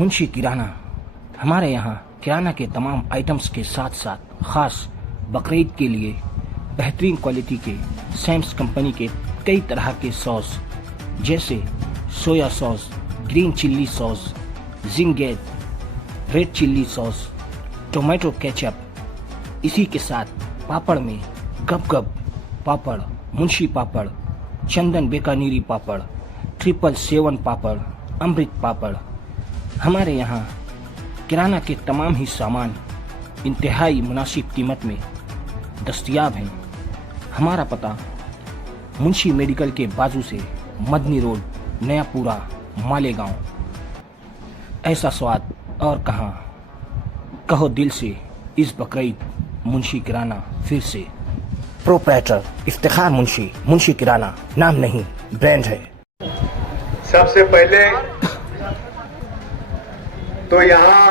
मुंशी किराना। हमारे यहाँ किराना के तमाम आइटम्स के साथ साथ ख़ास बकरीद के लिए बेहतरीन क्वालिटी के सैम्स कंपनी के कई तरह के सॉस जैसे soya sauce, green chilli sauce, जिंगेट, red chilli sauce, tomato ketchup, इसी के साथ पापड़ में गप गप पापड़, मुंशी पापड़, चंदन बीकानेरी पापड़, 777 पापड़, अमृत पापड़। हमारे यहाँ किराना के तमाम ही सामान इंतहाई मुनासिब कीमत में दस्तयाब हैं। हमारा पता मुंशी मेडिकल के बाजू से मदनी रोड, नयापुरा, मालेगांव। ऐसा स्वाद और कहाँ, कहो दिल से इस बकरीद मुंशी किराना फिर से। प्रोप्राइटर इफ्तिखार मुंशी, मुंशी किराना नाम नहीं ब्रांड है। सबसे पहले तो यहाँ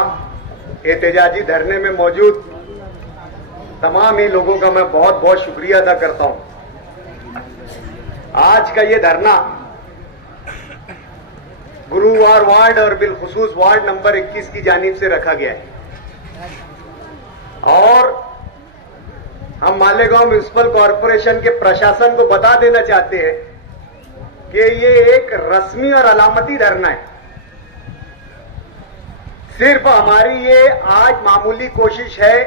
एहतजाजी धरने में मौजूद तमाम ही लोगों का मैं बहुत बहुत शुक्रिया अदा करता हूँ। आज का ये धरना गुरुवार वार्ड और बिलखुसूस वार्ड नंबर 21 की जानिब से रखा गया है और हम मालेगांव म्युनिसिपल कॉरपोरेशन के प्रशासन को बता देना चाहते हैं कि ये एक रस्मी और अलामती धरना है। सिर्फ हमारी ये आज मामूली कोशिश है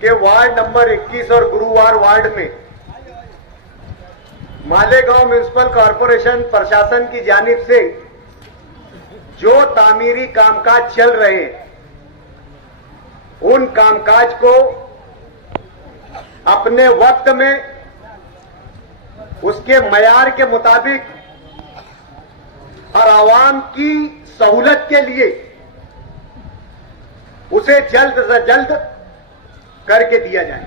कि वार्ड नंबर 21 और गुरुवार वार्ड में मालेगांव म्युनिसिपल कॉरपोरेशन प्रशासन की जानिब से जो तामीरी कामकाज चल रहे हैं उन कामकाज को अपने वक्त में उसके मयार के मुताबिक और आवाम की सहूलत के लिए उसे जल्द से जल्द करके दिया जाए।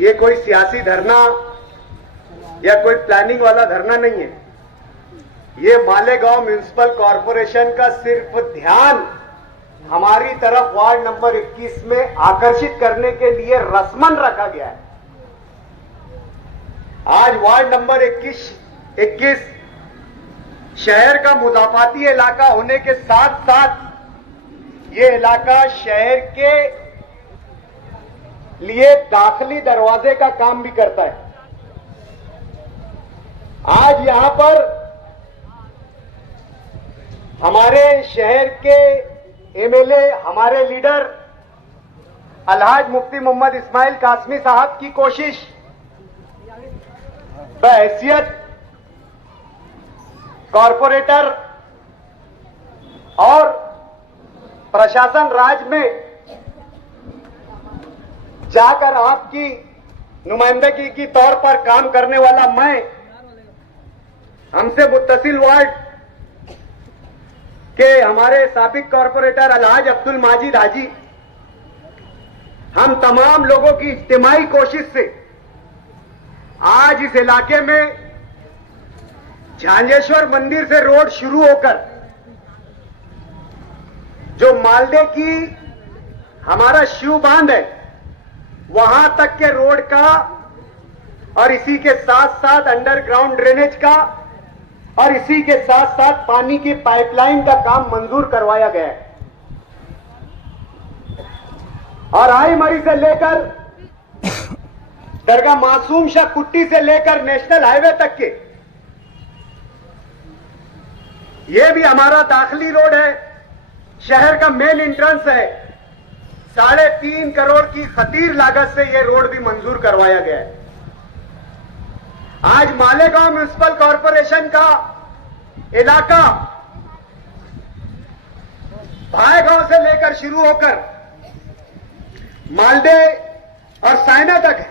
ये कोई सियासी धरना या कोई प्लानिंग वाला धरना नहीं है। ये मालेगांव म्युनिसिपल कॉरपोरेशन का सिर्फ ध्यान हमारी तरफ वार्ड नंबर 21 में आकर्षित करने के लिए रस्मन रखा गया है। आज वार्ड नंबर 21 शहर का मुजाफाती इलाका होने के साथ साथ ये इलाका शहर के लिए दाखिली दरवाजे का काम भी करता है। आज यहां पर हमारे शहर के एमएलए, हमारे लीडर अलहाज मुफ्ती मोहम्मद इस्माइल कासमी साहब की कोशिश बहैसियत कॉरपोरेटर और प्रशासन राज में जाकर आपकी नुमाइंदगी की तौर पर काम करने वाला मैं, हमसे मुत्तसिल वार्ड के हमारे साबिक कॉरपोरेटर अलहाज अब्दुल माजिद हाजी, हम तमाम लोगों की इज्तिमाई कोशिश से आज इस इलाके में झांझेश्वर मंदिर से रोड शुरू होकर जो मालदे की हमारा शिव बांध है वहां तक के रोड का और इसी के साथ साथ अंडरग्राउंड ड्रेनेज का और इसी के साथ साथ पानी की पाइपलाइन का काम मंजूर करवाया गया है। और आई मरी से लेकर दरगाह मासूम शाह कुट्टी से लेकर नेशनल हाईवे तक के ये भी हमारा दाखिली रोड है, शहर का मेन एंट्रेंस है। 3.5 करोड़ की खतीर लागत से यह रोड भी मंजूर करवाया गया है। आज मालेगांव म्युनिसिपल कॉरपोरेशन का इलाका भाईगांव से लेकर शुरू होकर मालदे और साइना तक है,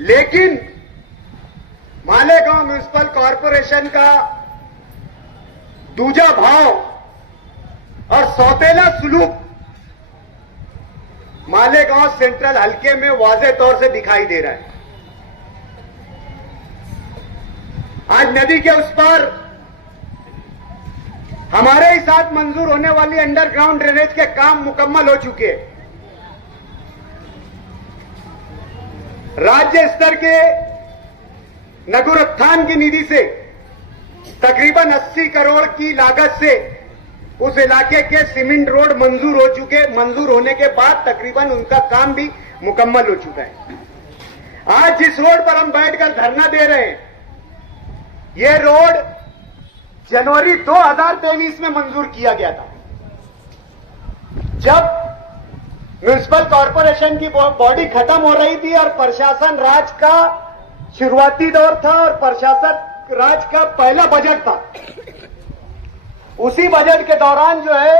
लेकिन मालेगांव म्युनिसिपल कॉरपोरेशन का दूजा भाव और सौतेला सुलूक मालेगांव सेंट्रल हलके में वाज़े तौर से दिखाई दे रहा है। आज नदी के उस पार हमारे ही साथ मंजूर होने वाली अंडरग्राउंड ड्रेनेज के काम मुकम्मल हो चुके हैं। राज्य स्तर के नगरोत्थान की निधि से तकरीबन 80 करोड़ की लागत से उस इलाके के सीमेंट रोड मंजूर होने के बाद तकरीबन उनका काम भी मुकम्मल हो चुका है। आज जिस रोड पर हम बैठकर धरना दे रहे हैं, ये रोड जनवरी 2023 में मंजूर किया गया था, जब म्युनिसिपल कॉरपोरेशन की बॉडी खत्म हो रही थी और प्रशासन राज का शुरुआती दौर था और प्रशासन राज का पहला बजट था। उसी बजट के दौरान जो है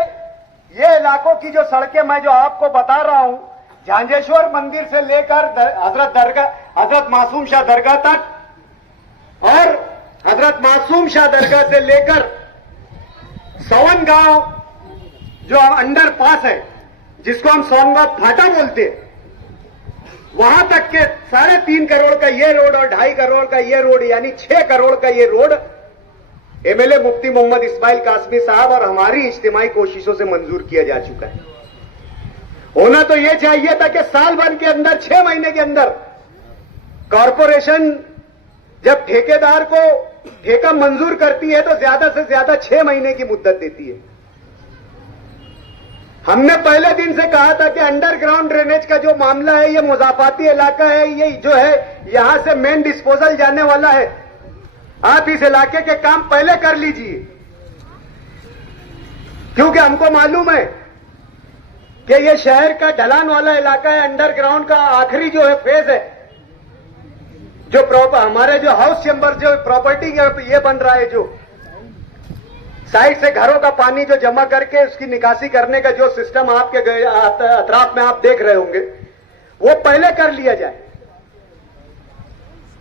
ये इलाकों की जो सड़कें मैं जो आपको बता रहा हूं, झांझेश्वर मंदिर से लेकर हजरत मासूम शाह दरगाह तक और हजरत मासूम शाह दरगाह से लेकर सवन गांव जो अंडर पास है, जिसको हम सोनगांव फाटा बोलते हैं, वहां तक के 3.5 करोड़ का ये रोड और 2.5 करोड़ का ये रोड, यानी 6 करोड़ का ये रोड एमएलए मुफ्ती मोहम्मद इस्माइल कासमी साहब और हमारी इज्तिमाई कोशिशों से मंजूर किया जा चुका है। होना तो यह चाहिए था कि साल भर के अंदर, 6 महीने के अंदर कॉरपोरेशन जब ठेकेदार को ठेका मंजूर करती है तो ज्यादा से ज्यादा 6 महीने की मुद्दत देती है। हमने पहले दिन से कहा था कि अंडरग्राउंड ड्रेनेज का जो मामला है, ये मुजाफाती इलाका है, ये जो है यहां से मेन डिस्पोजल जाने वाला है, आप इस इलाके के काम पहले कर लीजिए, क्योंकि हमको मालूम है कि ये शहर का ढलान वाला इलाका है। अंडरग्राउंड का आखिरी जो है फेज है, जो हमारे जो हाउस चेंबर जो प्रॉपर्टी ये बन रहा है, जो साइड से घरों का पानी जो जमा करके उसकी निकासी करने का जो सिस्टम आपके अतराफ में आप देख रहे होंगे, वो पहले कर लिया जाए।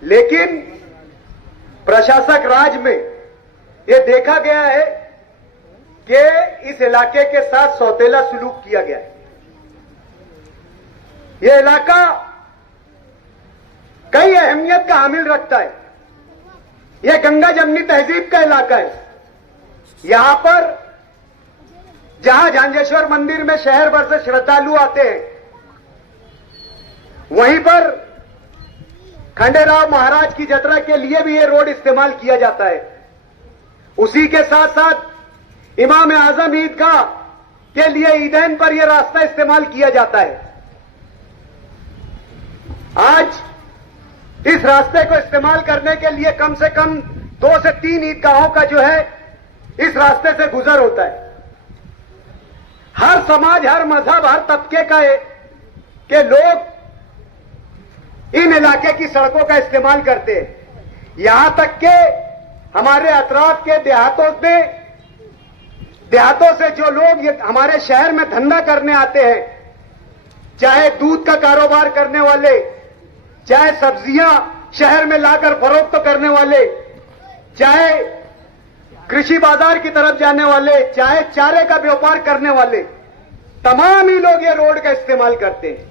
लेकिन प्रशासक राज में ये देखा गया है कि इस इलाके के साथ सौतेला सलूक किया गया है। ये इलाका कई अहमियत का हामिल रखता है। यह गंगा जमनी तहजीब का इलाका है। यहां पर जहां झांझेश्वर मंदिर में शहर भर से श्रद्धालु आते हैं, वहीं पर खंडेराव महाराज की जत्रा के लिए भी यह रोड इस्तेमाल किया जाता है। उसी के साथ साथ इमाम आजम ईदगाह के लिए ईदैन पर यह रास्ता इस्तेमाल किया जाता है। आज इस रास्ते को इस्तेमाल करने के लिए कम से कम 2 से 3 ईदगाहों का जो है इस रास्ते से गुजर होता है। हर समाज, हर मजहब, हर तबके का है कि लोग इन इलाके की सड़कों का इस्तेमाल करते हैं। यहां तक के हमारे अतराफ के देहातों से जो लोग हमारे शहर में धंधा करने आते हैं, चाहे दूध का कारोबार करने वाले, चाहे सब्जियां शहर में लाकर फरोख्त करने वाले, चाहे कृषि बाजार की तरफ जाने वाले, चाहे चारे का व्यापार करने वाले, तमाम ही लोग ये रोड का इस्तेमाल करते हैं।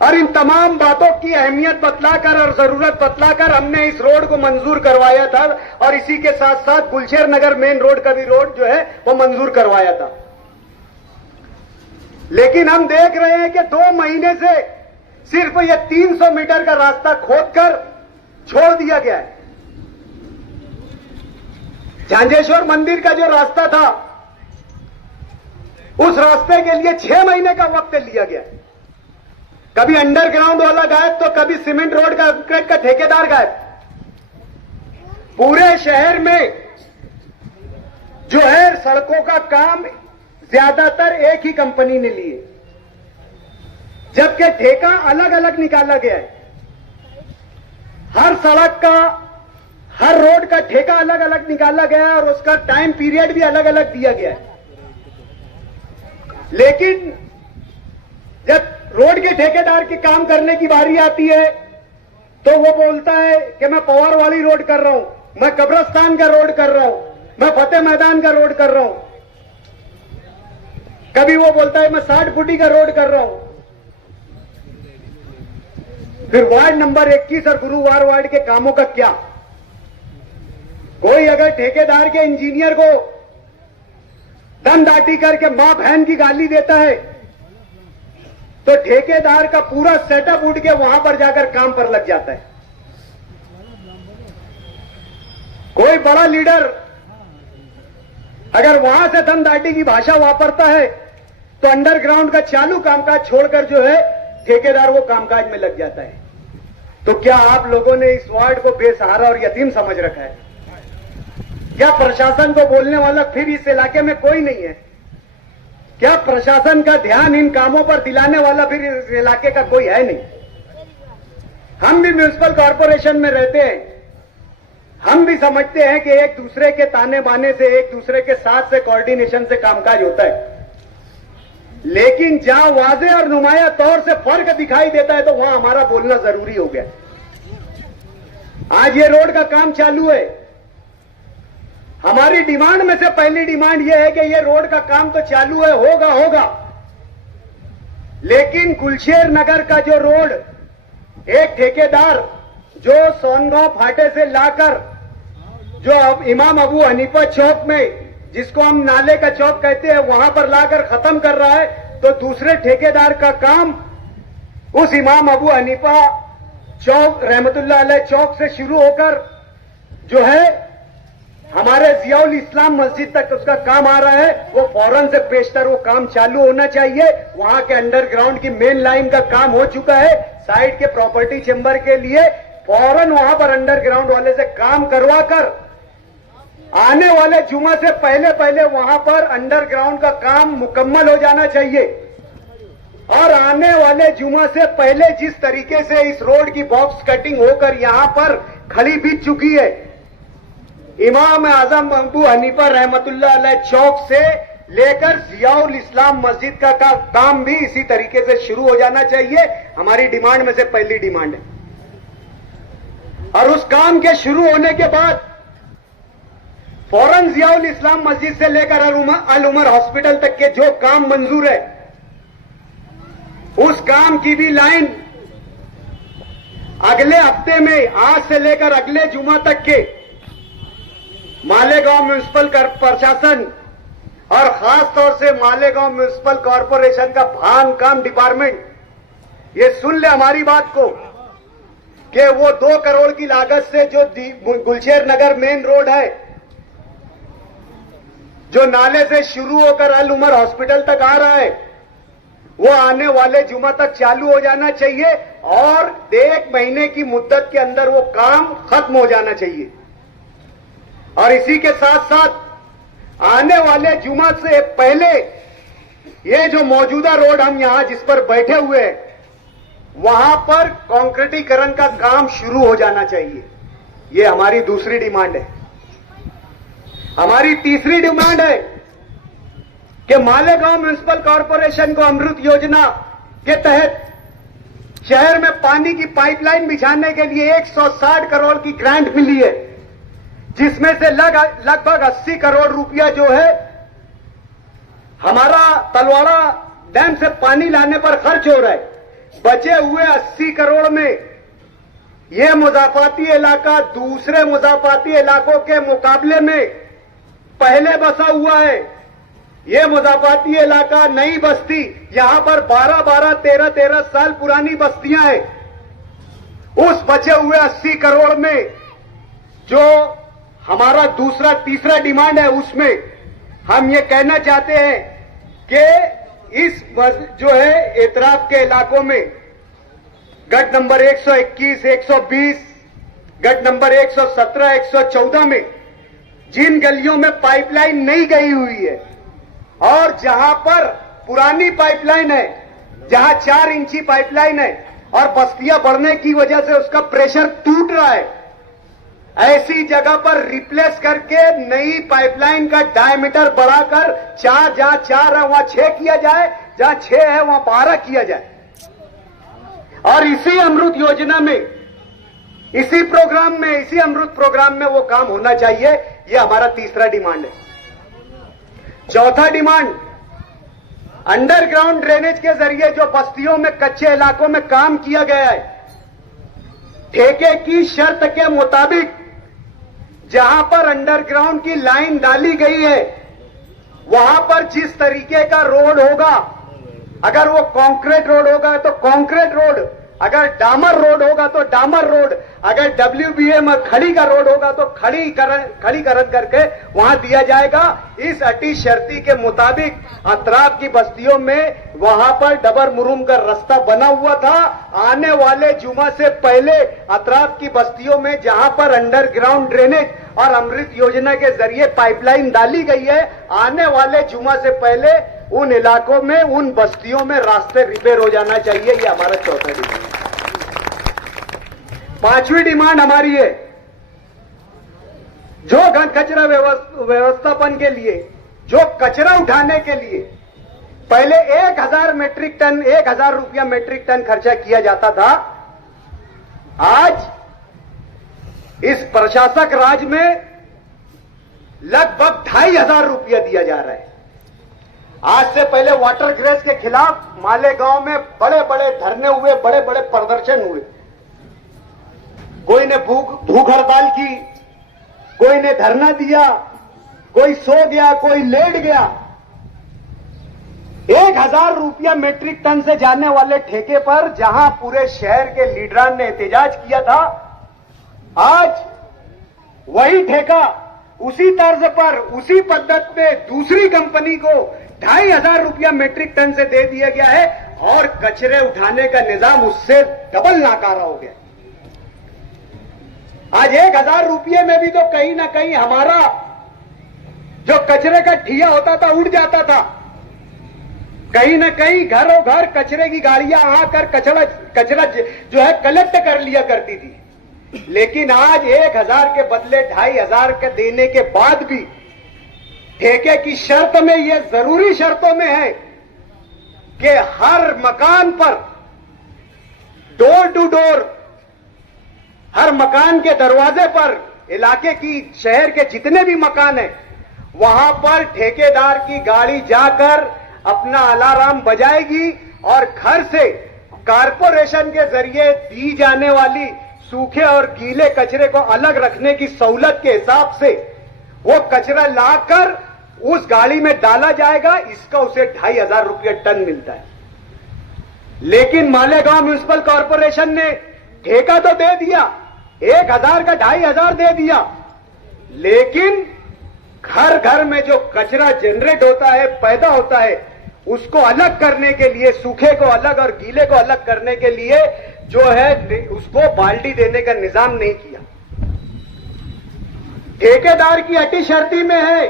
और इन तमाम बातों की अहमियत बतलाकर और जरूरत बतलाकर हमने इस रोड को मंजूर करवाया था और इसी के साथ साथ गुलशेर नगर मेन रोड का भी रोड जो है वो मंजूर करवाया था। लेकिन हम देख रहे हैं कि 2 महीने से सिर्फ ये 300 मीटर का रास्ता खोदकर छोड़ दिया गया है। झांझेश्वर मंदिर का जो रास्ता था, उस रास्ते के लिए 6 महीने का वक्त लिया गया। कभी अंडरग्राउंड वाला गायब तो कभी सीमेंट रोड का ठेकेदार गायब। पूरे शहर में जो है सड़कों का काम ज्यादातर एक ही कंपनी ने लिए, जबकि ठेका अलग अलग निकाला गया है। हर सड़क का, हर रोड का ठेका अलग अलग निकाला गया है और उसका टाइम पीरियड भी अलग अलग दिया गया है। लेकिन जब रोड के ठेकेदार के काम करने की बारी आती है तो वो बोलता है कि मैं पवार वाली रोड कर रहा हूं, मैं कब्रस्तान का रोड कर रहा हूं, मैं फतेह मैदान का रोड कर रहा हूं। कभी वो बोलता है मैं 60 फुटी का रोड कर रहा हूं। फिर वार्ड नंबर 21 और गुरुवार वार्ड के कामों का क्या? कोई अगर ठेकेदार के इंजीनियर को दम दाटी करके मां बहन की गाली देता है तो ठेकेदार का पूरा सेटअप उठ के वहां पर जाकर काम पर लग जाता है। कोई बड़ा लीडर अगर वहां से धमदाटी की भाषा वापरता है तो अंडरग्राउंड का चालू कामकाज छोड़कर जो है ठेकेदार वो कामकाज में लग जाता है। तो क्या आप लोगों ने इस वार्ड को बेसहारा और यतीम समझ रखा है? क्या प्रशासन को बोलने वाला फिर इस इलाके में कोई नहीं है? क्या प्रशासन का ध्यान इन कामों पर दिलाने वाला फिर इस इलाके का कोई है नहीं? हम भी म्युनिसिपल कॉर्पोरेशन में रहते हैं, हम भी समझते हैं कि एक दूसरे के ताने बाने से, एक दूसरे के साथ से, कोऑर्डिनेशन से कामकाज होता है, लेकिन जहां वाज़े और नुमाया तौर से फर्क दिखाई देता है तो वहां हमारा बोलना जरूरी हो गया। आज ये रोड का काम चालू है। हमारी डिमांड में से पहली डिमांड यह है कि ये रोड का काम तो चालू है, होगा, लेकिन गुलशेर नगर का जो रोड एक ठेकेदार जो सोनगांव फाटे से लाकर जो अब इमाम अबू हनीफा चौक में, जिसको हम नाले का चौक कहते हैं, वहां पर लाकर खत्म कर रहा है, तो दूसरे ठेकेदार का काम उस इमाम अबू हनीफा चौक रहमतुल्लाह अलैह चौक से शुरू होकर जो है हमारे जियाउल इस्लाम मस्जिद तक उसका काम आ रहा है। वो फौरन से पेशतर वो काम चालू होना चाहिए। वहां के अंडरग्राउंड की मेन लाइन का काम हो चुका है। साइड के प्रॉपर्टी चेंबर के लिए फौरन वहां पर अंडरग्राउंड वाले से काम करवाकर आने वाले जुमा से पहले वहां पर अंडरग्राउंड का काम मुकम्मल हो जाना चाहिए। और आने वाले जुमा से पहले जिस तरीके से इस रोड की बॉक्स कटिंग होकर यहां पर खली बीत चुकी है, इमाम आजम अबू हनीफा रहमतुल्लाह अलैह चौक से लेकर जियाउल इस्लाम मस्जिद का काम भी इसी तरीके से शुरू हो जाना चाहिए। हमारी डिमांड में से पहली डिमांड है। और उस काम के शुरू होने के बाद फौरन जियाउल इस्लाम मस्जिद से लेकर अल उमर हॉस्पिटल तक के जो काम मंजूर है, उस काम की भी लाइन अगले हफ्ते में, आज से लेकर अगले जुमा तक के मालेगांव म्युनिसिपल प्रशासन और खास तौर से मालेगांव म्युनिसिपल कॉर्पोरेशन का भान काम डिपार्टमेंट ये सुन ले हमारी बात को कि वो 2 करोड़ की लागत से जो गुलशेर नगर मेन रोड है, जो नाले से शुरू होकर अल उमर हॉस्पिटल तक आ रहा है, वो आने वाले जुमा तक चालू हो जाना चाहिए और 1 महीने की मुद्दत के अंदर वो काम खत्म हो जाना चाहिए। और इसी के साथ साथ आने वाले जुमा से पहले ये जो मौजूदा रोड हम यहां जिस पर बैठे हुए हैं, वहां पर कंक्रीटीकरण का काम शुरू हो जाना चाहिए। ये हमारी दूसरी डिमांड है। हमारी तीसरी डिमांड है कि मालेगांव म्युनिसिपल कॉर्पोरेशन को अमृत योजना के तहत शहर में पानी की पाइपलाइन बिछाने के लिए 160 करोड़ की ग्रांट मिली है, जिसमें से लगभग 80 करोड़ रुपया जो है हमारा तलवाड़ा डैम से पानी लाने पर खर्च हो रहा है। बचे हुए 80 करोड़ में यह मुजाफाती इलाका दूसरे मुजाफाती इलाकों के मुकाबले में पहले बसा हुआ है। यह मुजाफाती इलाका नई बस्ती, यहां पर 12-12, 13-13 साल पुरानी बस्तियां हैं। उस बचे हुए 80 करोड़ में जो हमारा तीसरा डिमांड है, उसमें हम ये कहना चाहते हैं कि इस जो है एतराफ के इलाकों में गट नंबर 121, 120, गट नंबर 117, 114 में जिन गलियों में पाइपलाइन नहीं गई हुई है और जहां पर पुरानी पाइपलाइन है, जहां 4 इंची पाइपलाइन है और बस्तियां बढ़ने की वजह से उसका प्रेशर टूट रहा है, ऐसी जगह पर रिप्लेस करके नई पाइपलाइन का डायमीटर बढ़ाकर 4 जहां 4 है वहां 6 किया जाए, जहां 6 है वहां 12 किया जाए। और इसी अमृत योजना में, इसी प्रोग्राम में, इसी अमृत प्रोग्राम में वो काम होना चाहिए। ये हमारा तीसरा डिमांड है। चौथा डिमांड, अंडरग्राउंड ड्रेनेज के जरिए जो बस्तियों में, कच्चे इलाकों में काम किया गया है, ठेके की शर्त के मुताबिक जहां पर अंडरग्राउंड की लाइन डाली गई है, वहां पर जिस तरीके का रोड होगा, अगर वो कंक्रीट रोड होगा तो कंक्रीट रोड, अगर डामर रोड होगा तो डामर रोड, अगर WBA में खड़ी का रोड होगा तो खड़ीकरण करके वहां दिया जाएगा। इस अटी शर्ती के मुताबिक अतराफ की बस्तियों में वहां पर डबर मुरुम का रास्ता बना हुआ था। आने वाले जुमा से पहले अतराफ की बस्तियों में जहां पर अंडरग्राउंड ड्रेनेज और अमृत योजना के जरिए पाइपलाइन डाली गई है, आने वाले जुमा से पहले उन इलाकों में, उन बस्तियों में रास्ते रिपेयर हो जाना चाहिए। ये हमारा चौथा डिमांड। पांचवी डिमांड हमारी है, जो घन कचरा व्यवस्थापन के लिए, जो कचरा उठाने के लिए पहले 1000 मेट्रिक टन, 1000 रुपया मेट्रिक टन खर्चा किया जाता था, आज इस प्रशासक राज में लगभग 2500 रुपया दिया जा रहा है। आज से पहले वाटर ग्रेस के खिलाफ मालेगांव में बड़े बड़े धरने हुए, बड़े बड़े प्रदर्शन हुए। कोई ने भूख हड़ताल की, कोई ने धरना दिया, कोई सो गया, कोई लेट गया। 1000 रुपया मेट्रिक टन से जाने वाले ठेके पर जहां पूरे शहर के लीडरान ने एहतजाज किया था, आज वही ठेका उसी तर्ज पर, उसी पद्धत में दूसरी कंपनी को 2500 रुपया मेट्रिक टन से दे दिया गया है और कचरे उठाने का निजाम उससे डबल नाकारा हो गया। आज 1000 रुपये में भी तो कहीं ना कहीं हमारा जो कचरे का ठिया होता था उड़ जाता था। कहीं ना कहीं घरों घर कचरे की गाड़ियां आकर कचरा जो है कलेक्ट कर लिया करती थी। लेकिन आज 1000 के बदले 2500 के देने के बाद भी ठेके की शर्त में, ये जरूरी शर्तों में है कि हर मकान पर डोर टू डोर, हर मकान के दरवाजे पर, इलाके की, शहर के जितने भी मकान हैं, वहां पर ठेकेदार की गाड़ी जाकर अपना अलार्म बजाएगी और घर से कारपोरेशन के जरिए दी जाने वाली सूखे और गीले कचरे को अलग रखने की सहूलत के हिसाब से वो कचरा लाकर उस गाड़ी में डाला जाएगा। इसका उसे 2500 रुपया टन मिलता है। लेकिन मालेगांव म्युनिसिपल कॉर्पोरेशन ने ठेका तो दे दिया, 1000 का 2500 दे दिया, लेकिन घर घर में जो कचरा जनरेट होता है, पैदा होता है, उसको अलग करने के लिए, सूखे को अलग और गीले को अलग करने के लिए जो है उसको बाल्टी देने का निजाम नहीं किया। ठेकेदार की अटी शर्ती में है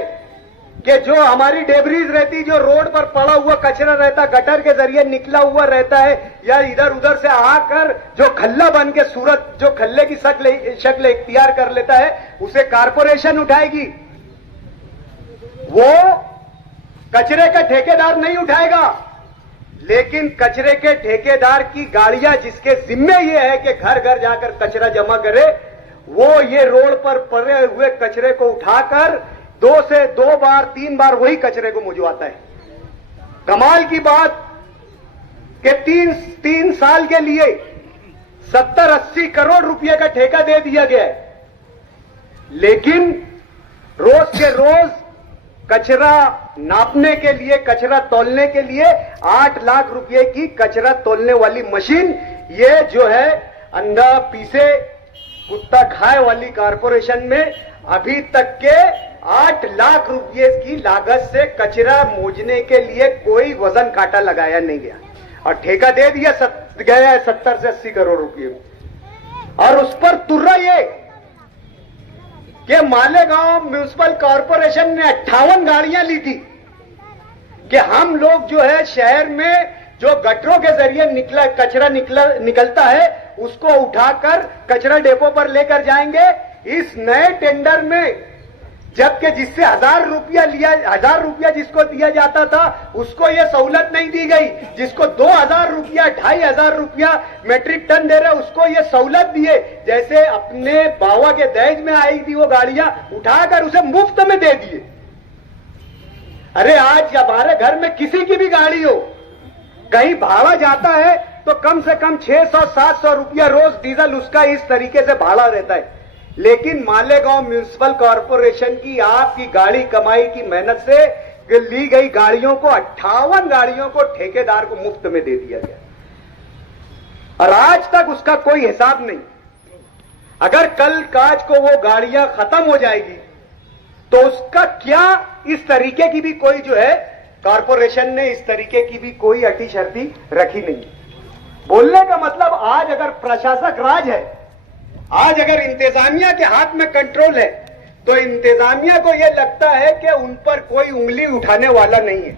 कि जो हमारी डेब्रीज रहती, जो रोड पर पड़ा हुआ कचरा रहता, गटर के जरिए निकला हुआ रहता है या इधर उधर से आकर जो खल्ला बन के सूरत, जो खल्ले की शक्ल इख्तियार कर लेता है, उसे कारपोरेशन उठाएगी। वो कचरे का ठेकेदार नहीं उठाएगा, लेकिन कचरे के ठेकेदार की गाड़ियां, जिसके जिम्मे ये है कि घर घर जाकर कचरा जमा करे, वो ये रोड पर पड़े हुए कचरे को उठाकर 2 से 2 बार 3 बार वही कचरे को मुझवाता है। कमाल की बात कि 3 साल के लिए 70-80 करोड़ रुपए का ठेका दे दिया गया है, लेकिन रोज के रोज कचरा नापने के लिए, कचरा तौलने के लिए 8 लाख रुपए की कचरा तौलने वाली मशीन, ये जो है अंडा पीसे कुत्ता खाए वाली कारपोरेशन में अभी तक के 8 लाख रुपए की लागत से कचरा मोजने के लिए कोई वजन कांटा लगाया नहीं गया और ठेका दे दिया गया है 70 से 80 करोड़ रुपए। और उस पर तुर्रा ये कि मालेगांव म्युनिसिपल कॉर्पोरेशन ने 58 गाड़ियां ली थी कि हम लोग जो है शहर में जो गटरों के जरिए कचरा निकलता है उसको उठाकर कचरा डेपो पर लेकर जाएंगे। इस नए टेंडर में जबकि जिससे 1000 रुपया जिसको दिया जाता था उसको यह सहूलत नहीं दी गई, जिसको 2000 रुपया 2500 रुपया मेट्रिक टन दे रहे उसको यह सहूलत दिए। जैसे अपने बावा के दहेज में आई थी वो गाड़ियां उठाकर उसे मुफ्त में दे दिए। अरे आज हमारे घर में किसी की भी गाड़ी हो, कहीं भाड़ा जाता है तो कम से कम 600-700 रुपया रोज डीजल उसका इस तरीके से भाड़ा रहता है। लेकिन मालेगांव म्युनिसिपल कॉर्पोरेशन की आपकी गाड़ी कमाई की मेहनत से ली गई गाड़ियों को 58 गाड़ियों को ठेकेदार को मुफ्त में दे दिया गया। और आज तक उसका कोई हिसाब नहीं। अगर कल काज को वो गाड़ियां खत्म हो जाएगी तो उसका क्या, इस तरीके की भी कोई जो है कारपोरेशन ने इस तरीके की भी कोई अटी शर्ती रखी नहीं। बोलने का मतलब आज अगर प्रशासक राज है, आज अगर इंतजामिया के हाथ में कंट्रोल है, तो इंतजामिया को यह लगता है कि उन पर कोई उंगली उठाने वाला नहीं है।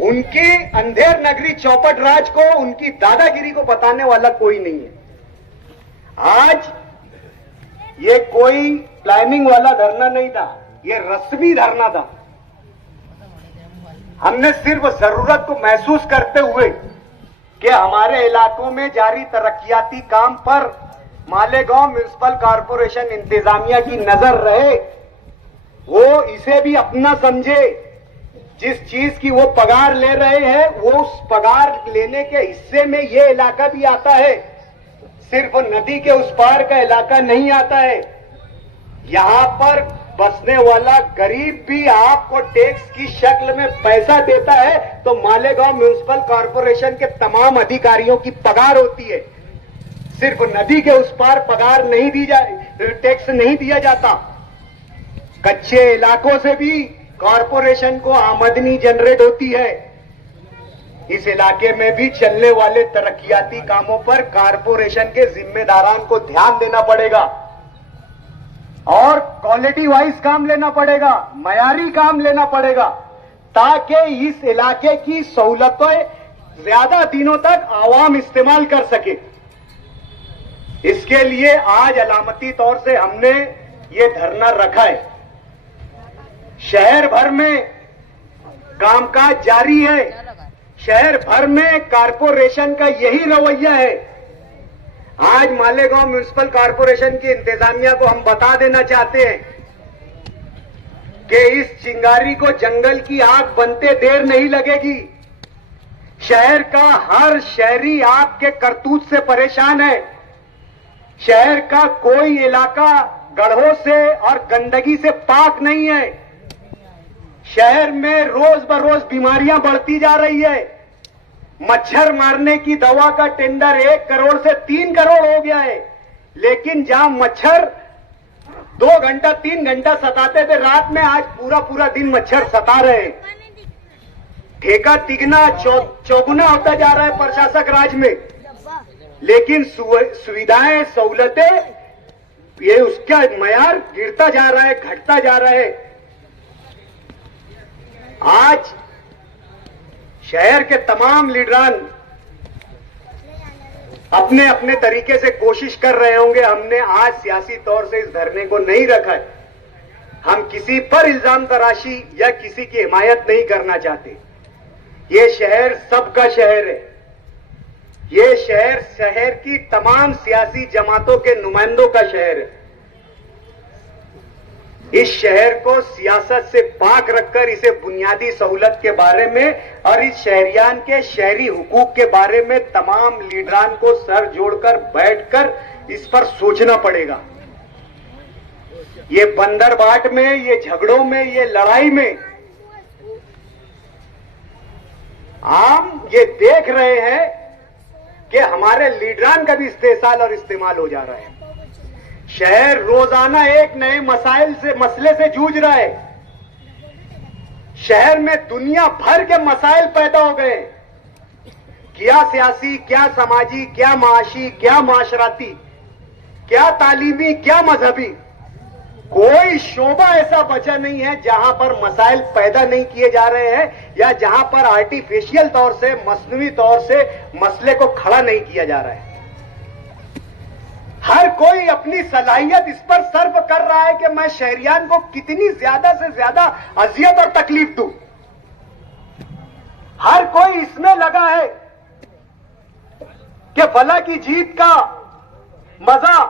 उनकी अंधेर नगरी चौपट राज को, उनकी दादागिरी को बताने वाला कोई नहीं है। आज ये कोई प्लानिंग वाला धरना नहीं था, ये रस्मी धरना था। हमने सिर्फ जरूरत को महसूस करते हुए कि हमारे इलाकों में जारी तरक्याती काम पर मालेगांव म्युनिसिपल कॉर्पोरेशन इंतजामिया की नजर रहे, वो इसे भी अपना समझे। जिस चीज की वो पगार ले रहे हैं, वो उस पगार लेने के हिस्से में ये इलाका भी आता है, सिर्फ नदी के उस पार का इलाका नहीं आता है। यहां पर बसने वाला गरीब भी आपको टैक्स की शक्ल में पैसा देता है, तो मालेगांव म्युनिसिपल कॉर्पोरेशन के तमाम अधिकारियों की पगार होती है। सिर्फ नदी के उस पार पगार नहीं दी टैक्स नहीं दिया जाता। कच्चे इलाकों से भी कॉर्पोरेशन को आमदनी जनरेट होती है। इस इलाके में भी चलने वाले तरक्याती कामों पर कॉर्पोरेशन के जिम्मेदारान को ध्यान देना पड़ेगा और क्वालिटी वाइज काम लेना पड़ेगा, मयारी काम लेना पड़ेगा, ताकि इस इलाके की सहूलतें ज्यादा दिनों तक आवाम इस्तेमाल कर सके। इसके लिए आज अलामती तौर से हमने ये धरना रखा है। शहर भर में कामकाज जारी है, शहर भर में कॉर्पोरेशन का यही रवैया है। आज मालेगांव म्युनिसिपल कॉर्पोरेशन की इंतजामिया को हम बता देना चाहते हैं कि इस चिंगारी को जंगल की आग बनते देर नहीं लगेगी। शहर का हर शहरी आपके करतूत से परेशान है। शहर का कोई इलाका गढ़ों से और गंदगी से पाक नहीं है। शहर में रोज बरोज बीमारियां बढ़ती जा रही है। मच्छर मारने की दवा का टेंडर 1 करोड़ से 3 करोड़ हो गया है, लेकिन जहां मच्छर 2 घंटा 3 घंटा सताते थे रात में, आज पूरा पूरा दिन मच्छर सता रहे हैं। ठेका तिगना चौगुना होता जा रहा है प्रशासक राज में, लेकिन सुविधाएं सहूलतें ये उसका मयार गिरता जा रहा है, घटता जा रहा है। आज शहर के तमाम लीडरान अपने अपने तरीके से कोशिश कर रहे होंगे। हमने आज सियासी तौर से इस धरने को नहीं रखा है। हम किसी पर इल्जाम तराशी या किसी की हिमायत नहीं करना चाहते। ये शहर सबका शहर है। ये शहर की तमाम सियासी जमातों के नुमाइंदों का शहर है। इस शहर को सियासत से पाक रखकर इसे बुनियादी सहूलत के बारे में और इस शहरियान के शहरी हुकूक के बारे में तमाम लीडरान को सर जोड़कर बैठकर इस पर सोचना पड़ेगा। ये बंदरबाट में, ये झगड़ों में, ये लड़ाई में हम ये देख रहे हैं कि हमारे लीडरान का भी इस्तेसाल और इस्तेमाल हो जा रहा है। शहर रोजाना एक नए मसले से जूझ रहा है। शहर में दुनिया भर के मसाइल पैदा हो गए, क्या सियासी, क्या समाजी, क्या माशी, क्या माशराती, क्या तालीमी, क्या मजहबी। कोई शोबा ऐसा बचा नहीं है जहां पर मसाइल पैदा नहीं किए जा रहे हैं या जहां पर आर्टिफिशियल तौर से, मसनवी तौर से मसले को खड़ा नहीं किया जा रहा है। हर कोई अपनी सलाहियत इस पर सर्व कर रहा है कि मैं शहरियान को कितनी ज्यादा से ज्यादा अजियत और तकलीफ दूं। हर कोई इसमें लगा है कि फला की जीत का मजा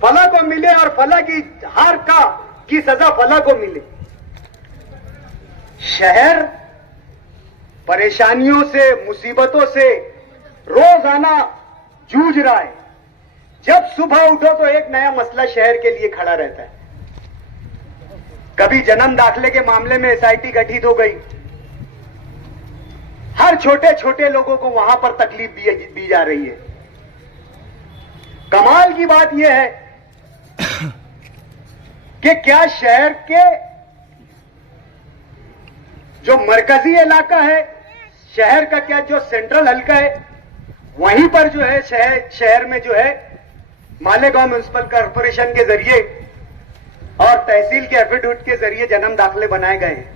फला को मिले और फला की हार की सजा फला को मिले। शहर परेशानियों से, मुसीबतों से रोजाना जूझ रहा है। जब सुबह उठो तो एक नया मसला शहर के लिए खड़ा रहता है। कभी जन्म दाखिले के मामले में एसआईटी गठित हो गई। हर छोटे छोटे लोगों को वहां पर तकलीफ दी जा रही है। कमाल की बात यह है कि क्या शहर के जो मरकजी इलाका है, शहर का क्या जो सेंट्रल हल्का है, वहीं पर जो है शहर में जो है मालेगांव म्युनिसिपल कॉर्पोरेशन के जरिए और तहसील के एफिडेविट के जरिए जन्म दाखिले बनाए गए हैं।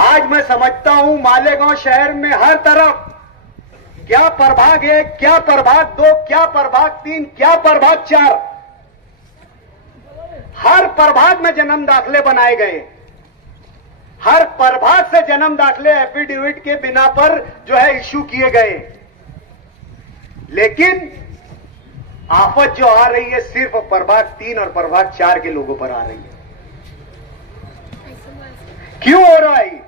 आज मैं समझता हूं मालेगांव शहर में हर तरफ क्या प्रभाग 1, क्या प्रभाग 2, क्या प्रभाग 3, क्या प्रभाग 4, हर प्रभाग में जन्म दाखिले बनाए गए। हर प्रभाग से जन्म दाखिले एफिडेविट के बिना पर जो है इश्यू किए गए। लेकिन आफत जो आ रही है सिर्फ प्रभाग 3 और प्रभाग 4 के लोगों पर आ रही है। क्यों हो रहा है?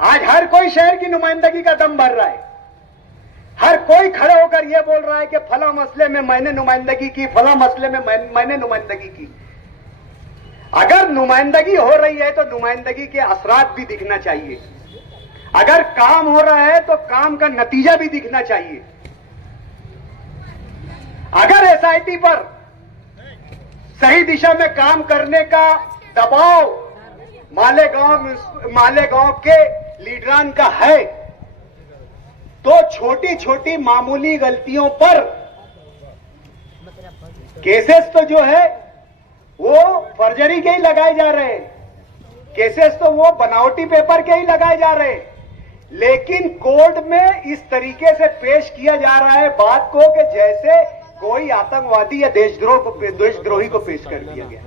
आज हर कोई शहर की नुमाइंदगी का दम भर रहा है। हर कोई खड़े होकर यह बोल रहा है कि फला मसले में मैंने नुमाइंदगी की, फला मसले में मैंने नुमाइंदगी की। अगर नुमाइंदगी हो रही है तो नुमाइंदगी के असरात भी दिखना चाहिए। अगर काम हो रहा है तो काम का नतीजा भी दिखना चाहिए। अगर एसआईटी पर सही दिशा में काम करने का दबाव मालेगांव के लीडरान का है तो छोटी छोटी मामूली गलतियों पर केसेस तो जो है वो फर्जरी के ही लगाए जा रहे हैं, केसेस तो वो बनावटी पेपर के ही लगाए जा रहे हैं। लेकिन कोर्ट में इस तरीके से पेश किया जा रहा है बात को कि जैसे कोई आतंकवादी या देशद्रोही को पेश कर दिया गया।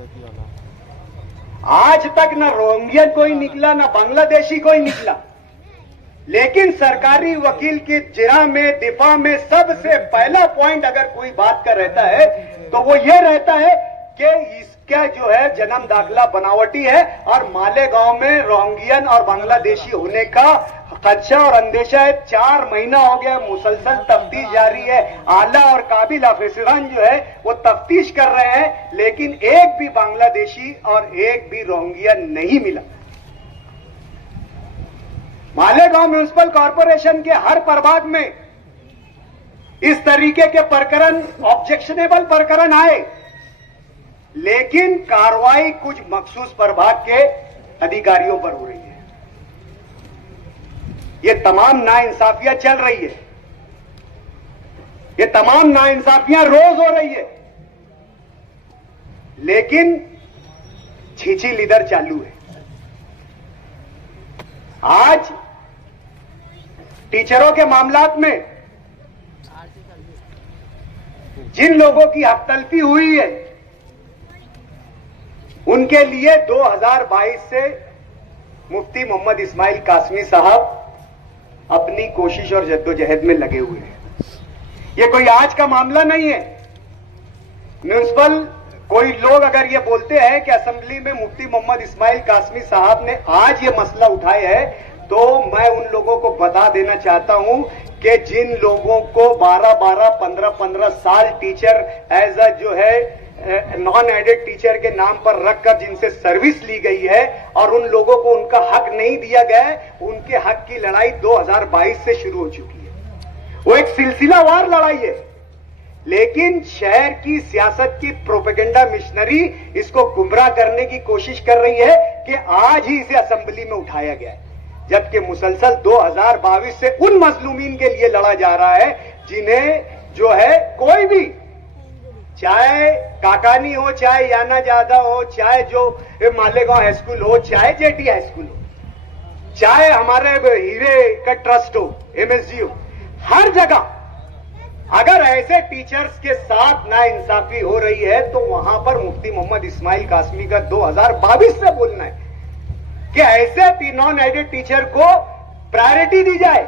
आज तक न रोहिंग्यन कोई निकला, न बांग्लादेशी कोई निकला। लेकिन सरकारी वकील की जिरा में, दिफा में सबसे पहला पॉइंट अगर कोई बात का रहता है तो वो ये रहता है कि इसका जो है जन्म दाखिला बनावटी है और मालेगांव में रोहिंग्यन और बांग्लादेशी होने का खदशा और अंदेशा है। 4 महीना हो गया, मुसलसल तफ्तीश जारी है। आला और काबिल अफसरान जो है वो तफ्तीश कर रहे हैं, लेकिन एक भी बांग्लादेशी और एक भी रोहिंग्यन नहीं मिला। मालेगांव म्युनिसिपल कॉर्पोरेशन के हर प्रभाग में इस तरीके के प्रकरण, ऑब्जेक्शनेबल प्रकरण आए, लेकिन कार्रवाई कुछ मखसूस प्रभाग के अधिकारियों पर हो रही है। ये तमाम नाइंसाफियां चल रही है, ये तमाम नाइंसाफियां रोज हो रही है, लेकिन छीछी लीदर चालू है। आज टीचरों के मामलात में जिन लोगों की हकतलफी हुई है उनके लिए 2022 से मुफ्ती मोहम्मद इस्माइल कासमी साहब अपनी कोशिश और जद्दोजहद में लगे हुए हैं। ये कोई आज का मामला नहीं है। म्युनिसिपल कोई लोग अगर ये बोलते हैं कि असेंबली में मुफ्ती मोहम्मद इस्माइल कासमी साहब ने आज ये मसला उठाया है, तो मैं उन लोगों को बता देना चाहता हूं कि जिन लोगों को 12-12, 15-15 साल टीचर एज अ जो है नॉन एडेड टीचर के नाम पर रखकर जिनसे सर्विस ली गई है और उन लोगों को उनका हक नहीं दिया गया है, उनके हक की लड़ाई 2022 से शुरू हो चुकी है। वो एक सिलसिलावार लड़ाई है, लेकिन शहर की सियासत की प्रोपेगेंडा मिशनरी इसको गुमराह करने की कोशिश कर रही है कि आज ही इसे असेंबली में उठाया गया है, जबकि मुसलसल 2022 से उन मजलूमीन के लिए लड़ा जा रहा है जिन्हें जो है कोई भी, चाहे काकानी हो, चाहे याना जादा हो, चाहे जो मालेगांव हाई स्कूल हो, चाहे जेटी हाई स्कूल हो, चाहे हमारे हीरे का ट्रस्ट हो, एमएसजी हो, हर जगह अगर ऐसे टीचर्स के साथ नाइंसाफी हो रही है तो वहां पर मुफ्ती मोहम्मद इस्माइल कासमी का 2022 से बोलना है कि ऐसे नॉन एडेड टीचर को प्रायोरिटी दी जाए,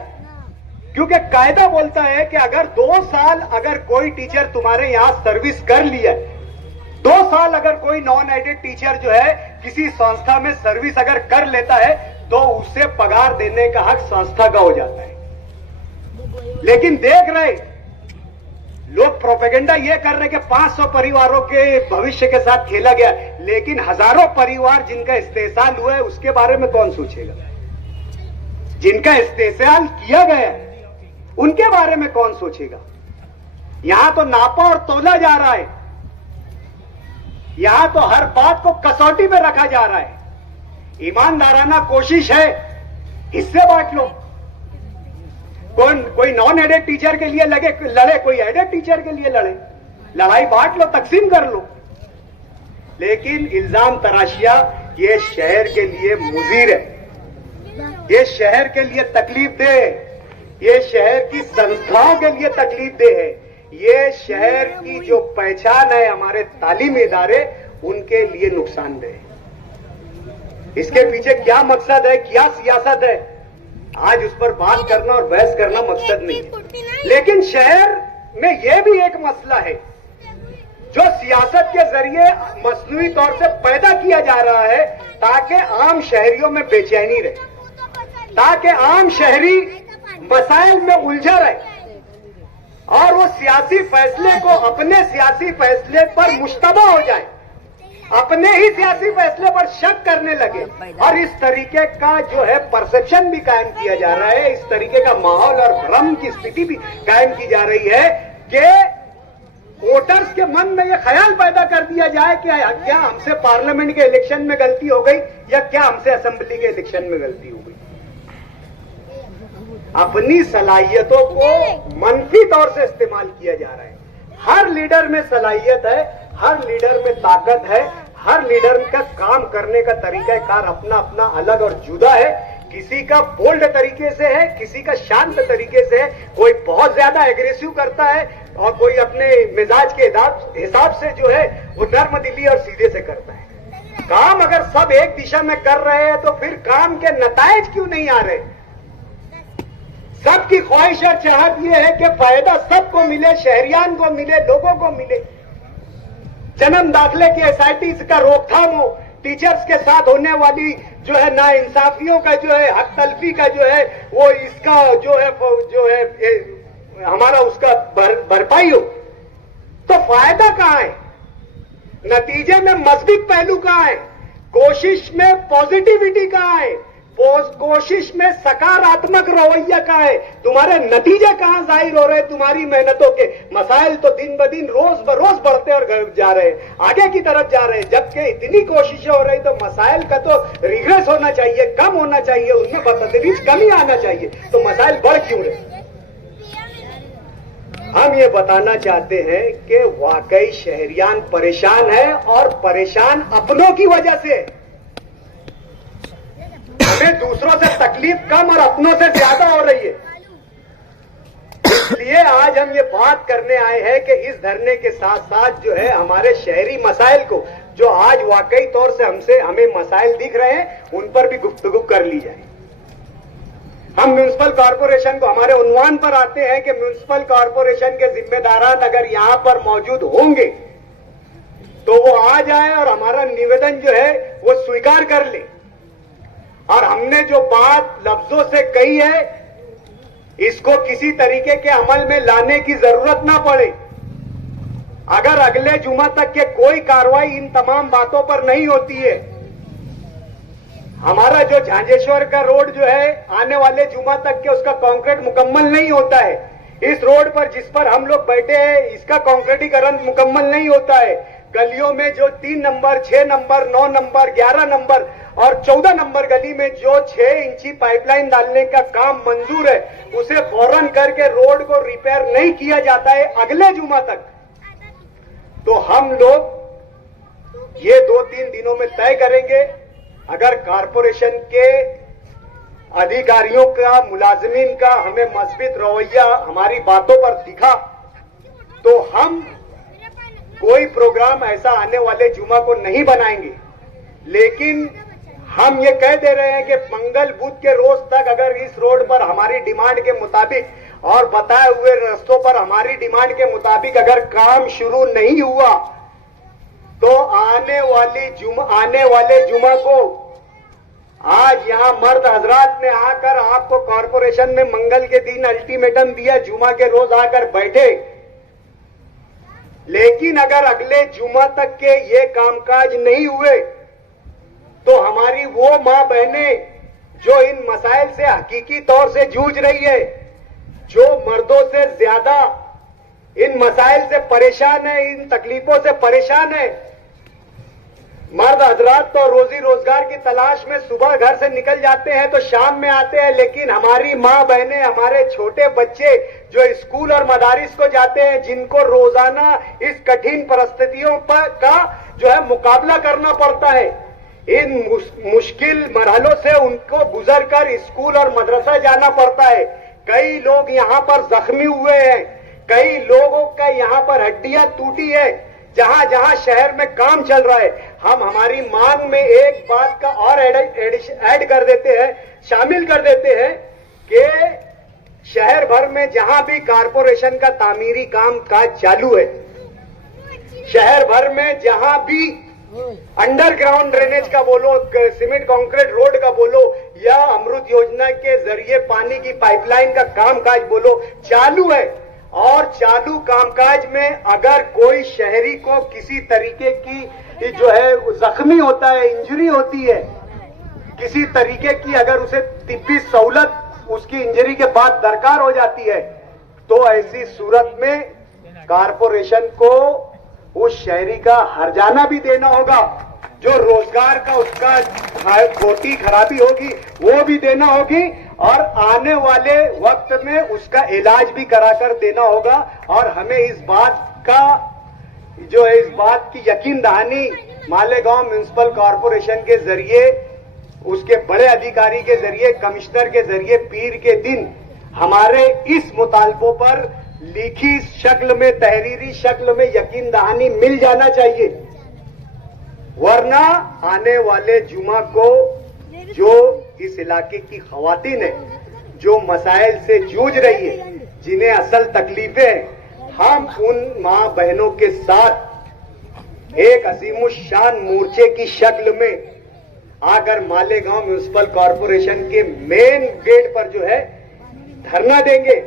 क्योंकि कायदा बोलता है कि अगर 2 साल अगर कोई टीचर तुम्हारे यहां सर्विस कर लिया, 2 साल अगर कोई नॉन एडेड टीचर जो है किसी संस्था में सर्विस अगर कर लेता है तो उसे पगार देने का हक संस्था का हो जाता है। लेकिन देख रहे लोग प्रोपेगेंडा ये कर रहे कि 500 परिवारों के भविष्य के साथ खेला गया, लेकिन हजारों परिवार जिनका इस्तेसाल हुआ है उसके बारे में कौन सोचेगा। जिनका इस्तेसाल किया गया है, उनके बारे में कौन सोचेगा? यहां तो नापा और तोला जा रहा है, यहां तो हर बात को कसौटी पे रखा जा रहा है। ईमानदाराना कोशिश है, हिस्से बांट लो। कोई नॉन एडेड टीचर के लिए लड़े, कोई एडेड टीचर के लिए लड़े, लड़ाई बांट लो, तकसीम कर लो। लेकिन इल्जाम तराशिया ये शहर के लिए मुजीर है, ये शहर के लिए तकलीफ दे है, ये शहर की संस्थाओं के लिए तकलीफ दे है, ये शहर की जो पहचान है, हमारे तालीमी इदारे, उनके लिए नुकसानदेह है। इसके पीछे क्या मकसद है, क्या सियासत है, आज उस पर बात करना और बहस करना मकसद नहीं है। लेकिन शहर में यह भी एक मसला है जो सियासत के जरिए मसनूई तौर से पैदा किया जा रहा है, ताकि आम शहरियों में बेचैनी रहे, ताकि आम शहरी मसाइल में उलझा रहे और वो सियासी फैसले को अपने सियासी फैसले पर मुश्तबा हो जाए, अपने ही सियासी फैसले पर शक करने लगे। और इस तरीके का जो है परसेप्शन भी कायम किया जा रहा है, इस तरीके का माहौल और भ्रम की स्थिति भी कायम की जा रही है कि वोटर्स के मन में यह ख्याल पैदा कर दिया जाए कि क्या हमसे पार्लियामेंट के इलेक्शन में गलती हो गई या क्या हमसे असेंबली के इलेक्शन में गलती हो गई। अपनी सलाहियतों को मनफी तौर से इस्तेमाल किया जा रहा है। हर लीडर में सलाहियत है, हर लीडर में ताकत है, हर लीडर का काम करने का तरीकाकार अपना अपना अलग और जुदा है। किसी का बोल्ड तरीके से है, किसी का शांत तरीके से है, कोई बहुत ज्यादा एग्रेसिव करता है और कोई अपने मिजाज के हिसाब से जो है वो नर्म दिली और सीधे से करता है। काम अगर सब एक दिशा में कर रहे हैं तो फिर काम के नतायज क्यों नहीं आ रहे? सबकी ख्वाहिश और चाहत यह है कि फायदा सबको मिले, शहरियान को मिले, लोगों को मिले। जन्म दाखिले की एसआईटी का रोकथाम हो, टीचर्स के साथ होने वाली जो है नाइंसाफियों का जो है, हक तलफी का जो है, वो इसका जो है हमारा उसका भरपाई हो, तो फायदा कहां है? नतीजे में मस्बिक पहलू कहां है? कोशिश में पॉजिटिविटी कहां है? कोशिश में सकारात्मक रवैया कहां है? तुम्हारे नतीजे कहां जाहिर हो रहे? तुम्हारी मेहनतों के मसाइल तो दिन ब दिन रोज बरोज बढ़ते और जा रहे हैं, आगे की तरफ जा रहे हैं। जबकि इतनी कोशिशें हो रही तो मसाइल का तो रिग्रेस होना चाहिए, कम होना चाहिए, उनमें बतदरीज कमी आना चाहिए। तो मसाइल बढ़ क्यों रहे? हम ये बताना चाहते हैं कि वाकई शहरियान परेशान है और परेशान अपनों की वजह से। हमें दूसरों से तकलीफ कम और अपनों से ज्यादा हो रही है। इसलिए आज हम ये बात करने आए हैं कि इस धरने के साथ साथ जो है हमारे शहरी मसाइल को, जो आज वाकई तौर से हमें मसाइल दिख रहे हैं, उन पर भी गुफ्तगू कर ली जाए। हम म्युनिसिपल कॉरपोरेशन को, हमारे उन्वान पर आते हैं कि म्युनिसिपल कॉरपोरेशन के जिम्मेदारान अगर यहां पर मौजूद होंगे तो वो आ जाए और हमारा निवेदन जो है वो स्वीकार कर ले। और हमने जो बात लफ्जों से कही है, इसको किसी तरीके के अमल में लाने की जरूरत ना पड़े। अगर अगले जुमा तक के कोई कार्रवाई इन तमाम बातों पर नहीं होती है, हमारा जो झांझेश्वर का रोड जो है आने वाले जुमा तक के उसका कंक्रीट मुकम्मल नहीं होता है, इस रोड पर जिस पर हम लोग बैठे हैं इसका कंक्रीटीकरण मुकम्मल नहीं होता है, गलियों में जो 3 नंबर, 6 नंबर, 9 नंबर, 11 नंबर और 14 नंबर गली में जो 6 इंची पाइपलाइन डालने का काम मंजूर है, उसे फौरन करके रोड को रिपेयर नहीं किया जाता है अगले जुमा तक, तो हम लोग ये 2-3 दिनों में तय करेंगे। अगर कारपोरेशन के अधिकारियों का, मुलाजिमीन का हमें मजबूत रवैया हमारी बातों पर दिखा तो हम कोई प्रोग्राम ऐसा आने वाले जुमा को नहीं बनाएंगे। लेकिन हम ये कह दे रहे हैं कि मंगल बुध के रोज तक अगर इस रोड पर हमारी डिमांड के मुताबिक और बताए हुए रास्तों पर हमारी डिमांड के मुताबिक अगर काम शुरू नहीं हुआ तो आने वाले जुमा को, आज यहां मर्द हजरात ने आकर आपको कॉरपोरेशन में मंगल के दिन अल्टीमेटम दिया, जुमा के रोज आकर बैठे, लेकिन अगर अगले जुमा तक के ये कामकाज नहीं हुए तो हमारी वो मां बहनें जो इन मसाइल से हकीकी तौर से जूझ रही है, जो मर्दों से ज्यादा इन मसाइल से परेशान है, इन तकलीफों से परेशान है। मर्द हजरात तो रोजी रोजगार की तलाश में सुबह घर से निकल जाते हैं तो शाम में आते हैं, लेकिन हमारी माँ बहनें, हमारे छोटे बच्चे जो स्कूल और मदारिस को जाते हैं, जिनको रोजाना इस कठिन परिस्थितियों का जो है मुकाबला करना पड़ता है, इन मुश्किल मरहलों से उनको गुजर कर स्कूल और मदरसा जाना पड़ता है। कई लोग यहाँ पर जख्मी हुए हैं, कई लोगों का यहाँ पर हड्डियां टूटी है। जहां जहां शहर में काम चल रहा है, हम हमारी मांग में एक बात का और ऐड कर देते हैं, शामिल कर देते हैं कि शहर भर में जहां भी कारपोरेशन का तामीरी काम काज चालू है, शहर भर में जहां भी अंडरग्राउंड ड्रेनेज का बोलो, सीमेंट कंक्रीट रोड का बोलो, या अमृत योजना के जरिए पानी की पाइपलाइन का कामकाज बोलो, चालू है। और चालू कामकाज में अगर कोई शहरी को किसी तरीके की जो है जख्मी होता है, इंजरी होती है, किसी तरीके की अगर उसे तिब्बी सहूलत उसकी इंजरी के बाद दरकार हो जाती है, तो ऐसी सूरत में कारपोरेशन को उस शहरी का हर्जाना भी देना होगा, जो रोजगार का उसका रोटी खराबी होगी वो भी देना होगी, और आने वाले वक्त में उसका इलाज भी कराकर देना होगा। और हमें इस बात का जो है, इस बात की यकीन दहानी मालेगांव म्युनिसिपल कॉरपोरेशन के जरिए, उसके बड़े अधिकारी के जरिए, कमिश्नर के जरिए पीर के दिन हमारे इस मुतालबों पर लिखी शक्ल में, तहरीरी शक्ल में यकीन दहानी मिल जाना चाहिए। वरना आने वाले जुमा को जो इस इलाके की खवातीन है, जो मसाइल से जूझ रही है, जिन्हें असल तकलीफें हैं, हम उन मां बहनों के साथ एक अजीमुशान मोर्चे की शक्ल में आकर मालेगांव म्युनिसिपल कॉरपोरेशन के मेन गेट पर जो है धरना देंगे।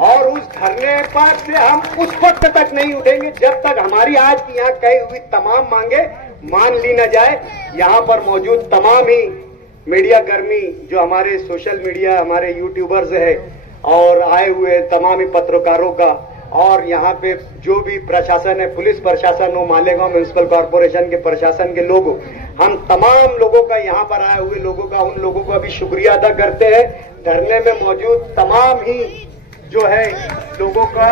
और उस धरने पर से हम उस वक्त तक नहीं उठेंगे जब तक हमारी आज की यहाँ कही हुई तमाम मांगे मान ली न जाए। यहाँ पर मौजूद तमाम ही मीडिया कर्मी, जो हमारे सोशल मीडिया, हमारे यूट्यूबर्स है, और आए हुए तमाम ही पत्रकारों का, और यहाँ पे जो भी प्रशासन है, पुलिस प्रशासन हो, मालेगांव म्युनिसिपल कॉरपोरेशन के प्रशासन के लोग, हम तमाम लोगों का, यहाँ पर आए हुए लोगों का, उन लोगों का भी शुक्रिया अदा करते हैं। धरने में मौजूद तमाम ही जो है लोगों का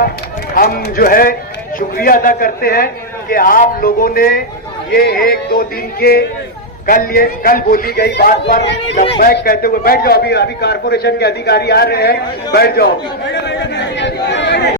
हम जो है शुक्रिया अदा करते हैं कि आप लोगों ने ये 1-2 दिन के कल बोली गई बात पर लब्बैक कहते हुए बैठ जाओ। अभी कारपोरेशन के अधिकारी आ रहे हैं, बैठ जाओ।